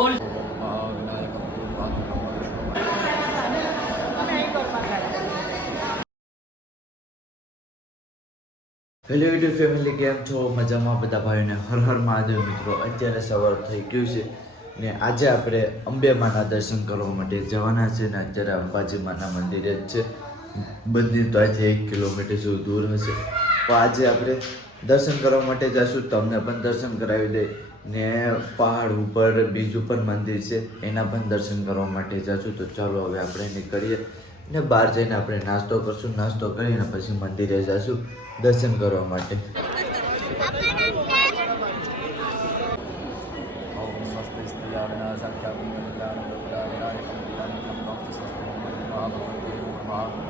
બોલ. Hello YouTube family કેમ છો? મજામાં બધા ભાઈઓને? હર હર મહાદેવ મિત્રો, અત્યારે સવાર થઈ ગયું છે ને આજે આપણે અંબે માના દર્શન કરવા માટે જવાના છે ને અત્યારે અંબાજી માના મંદિરે જ છે. મંદિર તો અહીંથી એક કિલોમીટર સુધી દૂર હશે. તો આજે આપણે દર્શન કરવા માટે જઈશું. તમને પણ દર્શન કરાવી દે. ને પહાડ ઉપર બીજું પણ મંદિર છે, એના પણ દર્શન કરવા માટે જશું. તો ચાલો હવે આપણે નીકળીએ ને બહાર જઈને આપણે નાસ્તો કરશું. નાસ્તો કરીને પછી મંદિરે જશું દર્શન કરવા માટે. Thank you.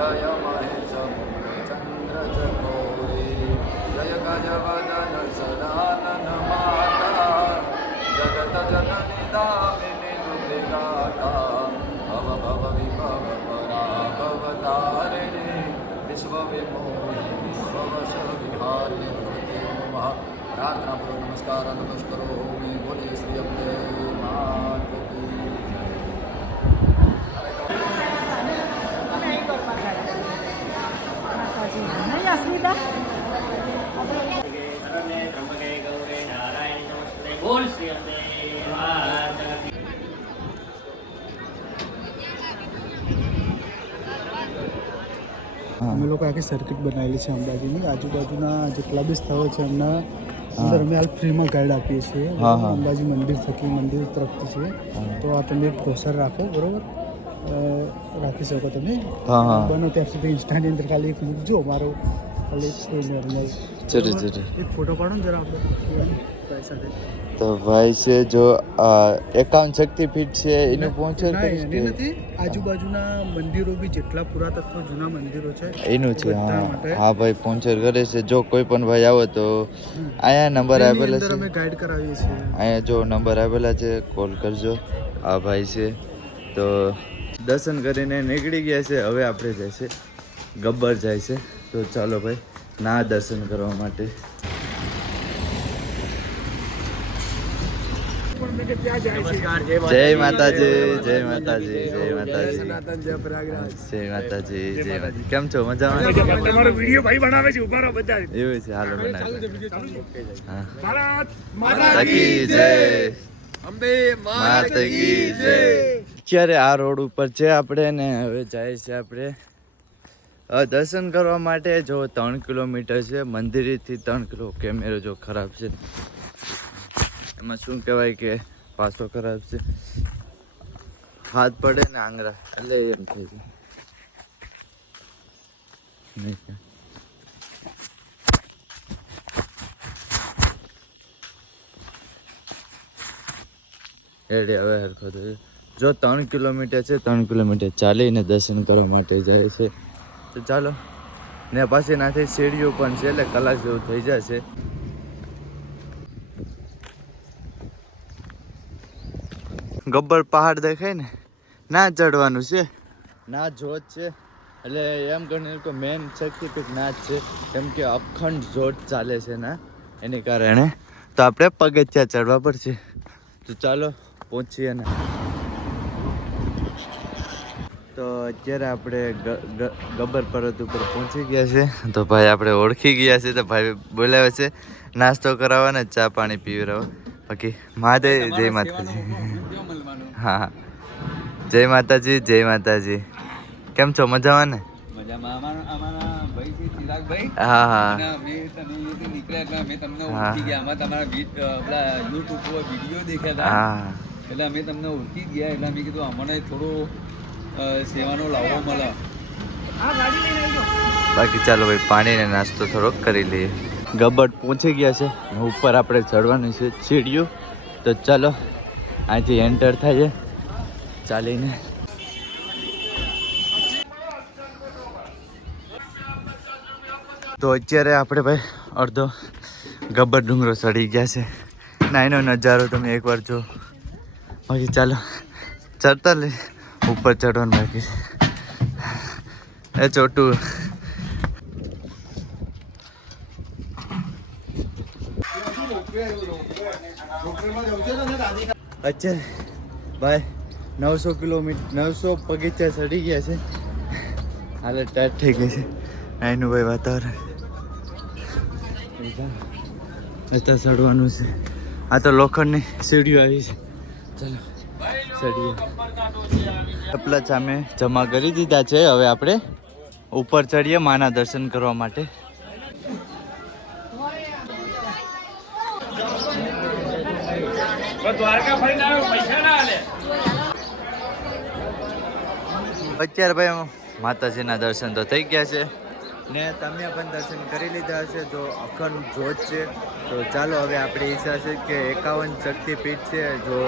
મહેશ ચંદ્ર ચકોરી જય ગજવદન સદાનન માતા જગત જનની દામિની દુર્ગાતા ભવ ભવ વિભવ પરાભવ તારિણી વિશ્વ વિમોહિની વિશ્વવશ વિહારિણી ભગવતે નમઃ પ્રાર્થના પૂર્વક નમસ્કાર નમસ્કરો મેં બોલે શ્રી અંબે માત કી જય. નહીં અસ્મિતા બોલ શ્રી અંબે માતા કી. અમે લોકો આખી સર્કિટ બનાવેલી છે અંબાજીની. આજુબાજુના જેટલા બી સ્થળો છે એમના અંદર અમે હાલ ફ્રીમાં ગાઈડ આપીએ છીએ. અંબાજી મંદિર થકી મંદિર તરફથી છે. તો આ તમે એક પોસ્ટર રાખો બરોબર? રાખી શકો તમે. બનો ત્યાં સુધી ઇન્સ્ટાની અંદર ખાલી એક મૂકજો મારો ખાલી? જરૂર. એક ફોટો પાડો ને જરા આપણે. તો ભાઈ છે જો એકાવન શક્તિ ફીટ છે એનું પહોંચે નથી. આજુબાજુના મંદિરો બી જેટલા પુરાતત્વ જૂના મંદિરો છે એનું છે હા. હા ભાઈ પહોંચર કરે છે. જો કોઈ પણ ભાઈ આવે તો અહીંયા નંબર આવેલા છે. અમે ગાઈડ કરાવીએ છીએ. અહીંયા જો નંબર આપેલા છે કોલ કરજો. આ ભાઈ છે. તો દર્શન કરીને નીકળી ગયા છે. હવે આપણે જાય છે ગબ્બર જાય છે. તો ચાલો ભાઈ ના દર્શન કરવા માટે. જય માતાજી જય માતાજી જય માતાજી જય માતાજી જય માતાજી કેમ છો મજામાં તમારો વીડિયો ભાઈ બનાવે છે ઊભા રહો બધા એવું છે હાલો બનાવે માતા કી જય. અંબે માતા કી જય. અત્યારે આ રોડ ઉપર છે આપણે ને હવે જાય છે આપણે? દર્શન કરવા માટે જો ત્રણ કિલોમીટર છે મંદિરેથી ત્રણ કિલો કેમેરો જો ખરાબ છે. એમાં શું કહેવાય કે પાછો ખરાબ છે? હાથ પડે ને આંગળા, એટલે એમ થઈ જાય એડે હવે હરખો થયો. જો ત્રણ કિલોમીટર છે, ત્રણ કિલોમીટર ચાલીને દર્શન કરવા માટે જાય છે. તો ચાલો, ને પાછી નાથી સીડીઓ પણ છે, એટલે કલાક જેવું થઈ જશે. ગબ્બર પહાડ દેખાય ને ના ચડવાનું છે. ના જોત છે. એટલે એમ ગણી કે મેન શક્તિપીઠ ના જ છે. કેમ કે અખંડ જોત ચાલે છે ના એની કારણે. તો આપણે પગથિયા ચડવા પડશે. તો ચાલો પહોંચીએ ને. તો અત્યારે આપણે ગબ્બર પર્વત ઉપર પહોંચી ગયા છે. તો ભાઈ આપણે ઓળખી ગયા છે તો ભાઈ બોલાવે છે. નાસ્તો કરાવવાને ચા પાણી પીવડાવવા બાકી મહાદેવ જય માતાજી. હા હા. જય માતાજી જય માતાજી. કેમ છો? મજામાં ને? મજામાં. અમારા અમારા ભાઈ છે ચિરાગભાઈ. હા હા. અને અમે તમે અહીંયાથી નીકળ્યા એટલે અમે તમને. ઓળખી ગયા. એટલે અમે તમને ઓળખી ગયા. એટલે અમે કીધું અમને થોડો સેવાનો લાવવો મળે બાકી ચાલો ભાઈ પાણી ને નાસ્તો થોડોક કરી લઈએ. ગબડ પહોંચી ગયા છે. ઉપર આપણે ચડવાનું છે. ચીડિયું. તો ચાલો અહીંથી એન્ટર થાય છે. ચાલીને. તો અત્યારે આપણે ભાઈ અડધો ગબ્બર ડુંગરો સડી ગયા છે. ના એનો નજારો તમે એકવાર જો. બાકી ચાલો, ચડતા લે ઉપર ચડવાનું બાકી છે. એ ચોટું. અત્યારે ભાઈ નવસો કિલોમીટર નવસો પગીચા ચડી ગયા છે. હાલે ટાઈટ થઈ ગઈ છે. અહીંનું ભાઈ વાતાવરણ. અત્યારે ચડવાનું છે. આ તો લોખંડની સીડીઓ આવી છે. ચાલો, ચડીએ. કપલા સામે જમા કરી દીધા છે. હવે આપણે ઉપર ચડીએ, માના દર્શન કરવા માટે. દ્વારકા ફરીને આવ્યો ના અત્યારે ભાઈ માતાજીના દર્શન તો થઈ ગયા છે. ને તમે પણ દર્શન કરી લીધા હશે તો અખંડ જોત છે. તો ચાલો હવે આપણી ઈચ્છા છે કે એકાવન શક્તિપીઠ છે, જો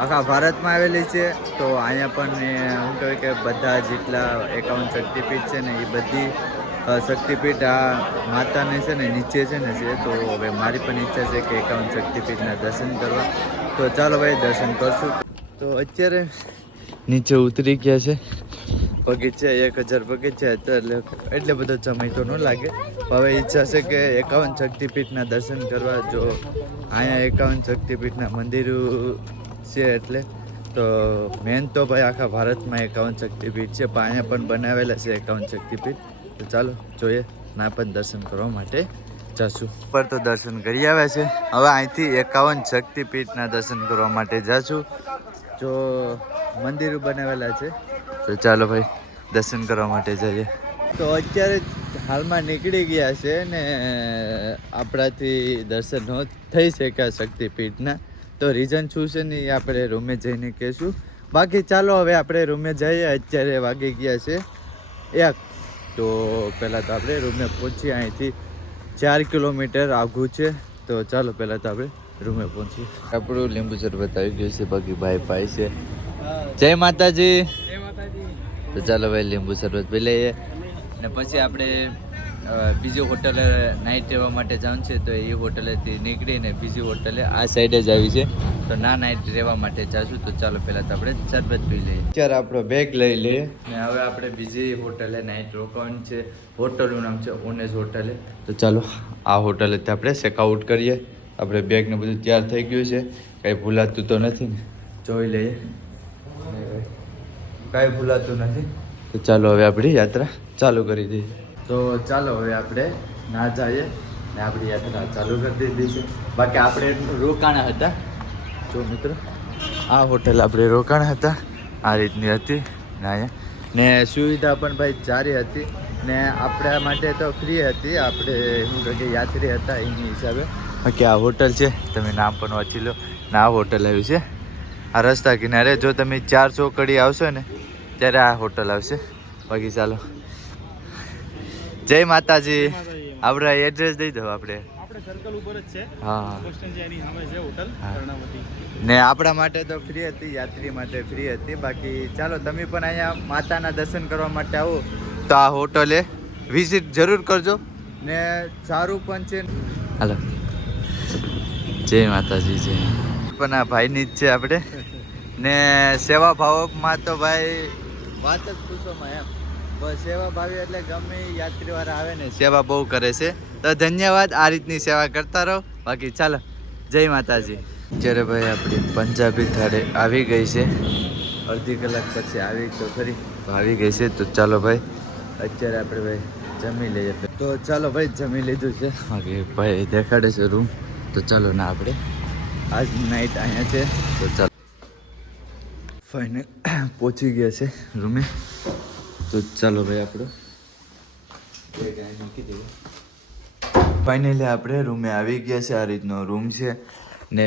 આખા ભારતમાં આવેલી છે, તો અહીંયા પણ હું શું કહેવાય કે બધા જેટલા એકાવન શક્તિપીઠ છે ને એ બધી શક્તિપીઠ આ માતાને છે ને નીચે છે ને છે, તો હવે મારી પણ ઈચ્છા છે કે એકાવન શક્તિપીઠના દર્શન કરવા. તો ચાલો ભાઈ, દર્શન કરશું. તો અત્યારે નીચે ઉતરી ગયા છે. બગીચા, એક હજાર બગીચા એટલે એટલે બધો સમય તો ન લાગે. હવે ઈચ્છા છે કે એકાવન શક્તિપીઠના દર્શન કરવા, જો અહીંયા એકાવન શક્તિપીઠના મંદિરો છે એટલે, તો મેન તો ભાઈ આખા ભારતમાં એકાવન શક્તિપીઠ છે, પણ અહીંયા પણ બનાવેલા છે એકાવન શક્તિપીઠ. તો ચાલો જોઈએ ના પણ દર્શન કરવા માટે જશું. ઉપર તો દર્શન કરી આવ્યા છે. હવે અહીંથી એકાવન શક્તિપીઠના દર્શન કરવા માટે જશું. જો મંદિરો બનાવેલા છે. તો ચાલો ભાઈ દર્શન કરવા માટે જઈએ. તો અત્યારે હાલમાં નીકળી ગયા છે ને આપણાથી દર્શન થઈ શક્યા શક્તિપીઠના. તો રીઝન શું છે ને એ આપણે રૂમે જઈને કહેશું. બાકી ચાલો હવે આપણે રૂમે જઈએ. અત્યારે વાગી ગયા છે. એક તો પહેલાં તો આપણે રૂમે પહોંચીએ. અહીંથી ચાર કિલોમીટર આઘું છે. તો ચાલો પહેલાં તો આપણે રૂમે પહોંચીએ. આપણું લીંબુ શરબત આવી ગયું છે. બાકી ભાઈ ભાઈ છે. જય માતાજી. તો ચાલો ભાઈ લીંબુ શરબત પી લઈએ. ને પછી આપણે બીજી હોટલે નાઇટ રહેવા માટે જવાનું છે તો એ હોટલેથી નીકળીને બીજી હોટલે આ સાઈડે જ આવી છે. તો ના નાઇટ રહેવા માટે જાશું તો ચાલો પહેલાં તો આપણે શરબત પી લઈએ. અત્યારે આપણો બેગ લઈ લઈએ ને હવે આપણે બીજી હોટલે નાઇટ રોકાવાનું છે. હોટલનું નામ છે ઓનેજ હોટલે તો ચાલો આ હોટલેથી આપણે ચેકઆઉટ કરીએ. આપણે બેગને બધું તૈયાર થઈ ગયું છે. કંઈ ભૂલાતું તો નથી ને. જોઈ લઈએ. કાંઈ ભૂલાતું નથી. તો ચાલો હવે આપણી યાત્રા ચાલુ કરી દઈએ. તો ચાલો હવે આપણે ના જઈએ ને આપણી યાત્રા ચાલુ કરી દીધી છે. બાકી આપણે રોકાણા હતા. જો મિત્રો, આ હોટલ આપણે રોકાણા હતા. આ રીતની હતી ને અહીંયા. ને સુવિધા પણ ભાઈ સારી હતી. ને આપણા માટે તો ફ્રી હતી. આપણે શું કે યાત્રી હતા એની હિસાબે. બાકી આ હોટલ છે. તમે નામ પણ વાંચી લો. ને આ હોટલ આવ્યું છે. આ રસ્તા કિનારે જો તમે ચાર ચોકડી આવશો ને, ત્યારે આ હોટલ આવશે. બાકી ચાલો. જય માતાજી. આપણે એડ્રેસ દઈ દો આપણે. ને આપણા માટે તો ફ્રી હતી યાત્રી માટે ફ્રી હતી. બાકી ચાલો તમે પણ અહીંયા માતાના દર્શન કરવા માટે આવો. તો આ હોટલે વિઝિટ જરૂર કરજો. ને સારું પણ છે. હાલો. જય માતાજી જય. પણ આ ભાઈની જ છે આપણે. ને સેવા ભાવકમાં તો ભાઈ વાત જ પૂછવામાં એમ. સેવા ભાવી એટલે ગમે ઈ યાત્રીવાળા આવે ને. સેવા બહુ કરે છે. તો ધન્યવાદ, આ રીતની સેવા કરતા રહો. બાકી ચાલો, જય માતાજી. જ્યારે ભાઈ આપણી પંજાબી થાળે આવી ગઈ છે, અડધી કલાક પછી આવી તો ખરી. આવી ગઈ છે, તો ચાલો ભાઈ. અત્યારે આપણે ભાઈ જમી લઈએ. તો ચાલો ભાઈ, જમી લીધું છે. બાકી ભાઈ દેખાડે છે રૂમ. તો ચાલો ના આપણે. આજ નાઇટ અહીંયા છે. તો ચાલો. ફાઇનલ પહોંચી ગયા છે રૂમે. તો ચાલો ભાઈ આપણો ફાઇનલી આપણે રૂમે આવી ગયા છે, આ રીતનો રૂમ છે. ને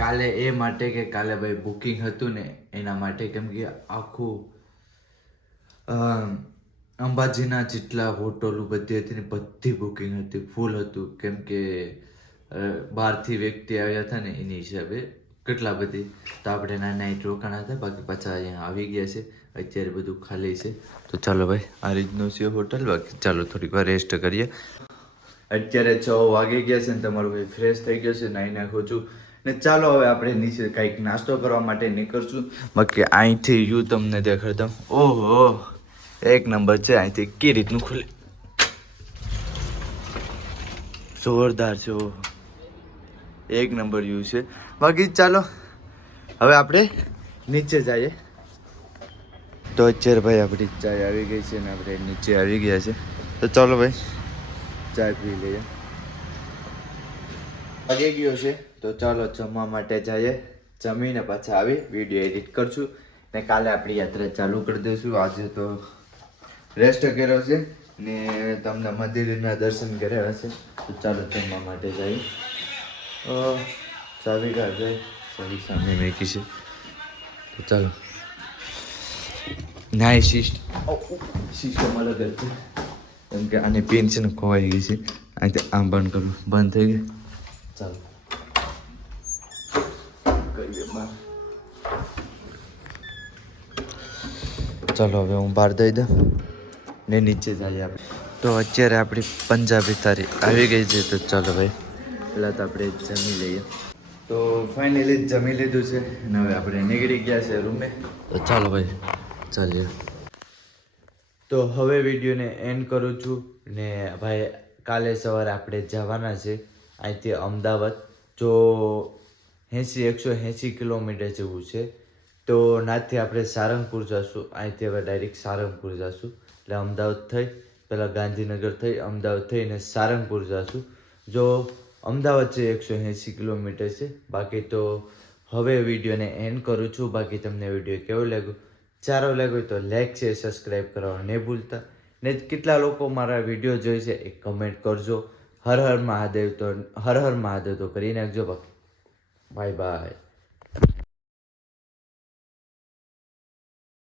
કાલે એ માટે કે કાલે ભાઈ બુકિંગ હતું ને, એના માટે કેમ કે આખું અંબાજીના જેટલા હોટલો બધી હતી ને, બધી બુકિંગ હતી ફૂલ હતું. કેમ કે બહારથી વ્યક્તિ આવ્યા હતા ને, એની હિસાબે કેટલા બધી? તો આપણે ના નાઈટ રોકાણા હતા, બાકી પાછા અહીંયા આવી ગયા છે. અત્યારે બધું ખાલી છે. તો ચાલો ભાઈ, આ રીતનું છે હોટલ બાકી ચાલો થોડીક વાર રેસ્ટ કરીએ. અત્યારે છ વાગી ગયા છે ને તમારું ભાઈ ફ્રેશ થઈ ગયો છે નાહી નાખું છું. ને ચાલો હવે આપણે નીચે કંઈક નાસ્તો કરવા માટે નીકળશું. બાકી અહીંથી યુ તમને દેખાડતા ઓહો, એક નંબર છે, અહીંથી કઈ રીતનું ખુલે? જોરદાર છે, ઓહો. એક નંબર યુ છે. બાકી ચાલો, હવે આપણે નીચે જઈએ. તો અત્યારે ભાઈ આપણી ચાય આવી ગઈ છે ને આપણે નીચે આવી ગયા છે. તો ચાલો ભાઈ ચાય પી લઈએ. વાગી ગયો છે, તો ચાલો જમવા માટે જઈએ. જમીને પાછા આવી વીડિયો એડિટ કરશું ને કાલે આપણી યાત્રા ચાલુ કરી દઈશું. આજે તો રેસ્ટ કર્યો છે ને તમને મંદિરના દર્શન કર્યા હશે તો ચાલો જમવા માટે જઈએ. ચાવી કાઢે ચાવી સામે મેકી છે. તો ચાલો. નાય શિષ્ટ. શિષ્ટ મળે છે કેમ કે આની પેન છે ને ખોવાઈ ગઈ છે. અહીંથી આમ બંધ કરું. બંધ થઈ ગઈ? ચાલો. ચાલો હવે હું બહાર દઈ દઉં ને નીચે જઈએ આપણે. તો અત્યારે આપણી પંજાબી તારીખ આવી ગઈ છે તો ચાલો ભાઈ. પહેલાં તો આપણે જમી લઈએ. તો ફાઇનલી જમી લીધું છે અને હવે આપણે નીકળી ગયા છે રૂમે. તો ચાલો ભાઈ ચાલીએ. તો હવે વિડીયોને એન્ડ કરું છું ને ભાઈ કાલે સવારે આપણે જવાના છે અહીંથી અમદાવાદ. જો એંસી એકસો એંસી કિલોમીટર જેવું છે તો નાથી આપણે સારંગપુર જશું. અહીંથી હવે ડાયરેક્ટ સારંગપુર જશું. એટલે અમદાવાદ થઈ પહેલાં ગાંધીનગર થઈ અમદાવાદ થઈને સારંગપુર જશું. જો અમદાવાદ છે, એકસો એંસી કિલોમીટર છે. બાકી તો હવે વિડીયોને એન્ડ કરું છું. બાકી તમને વીડિયો કેવો લાગ્યો? સારો લાગ્યો તો લાઈક છે સબસ્ક્રાઈબ કરવા નહીં ભૂલતા. ને કેટલા લોકો મારા વીડિયો જોઈ છે એ કમેન્ટ કરજો. હર હર મહાદેવ તો હર હર મહાદેવ તો કરી નાખજો બાકી. Bye bye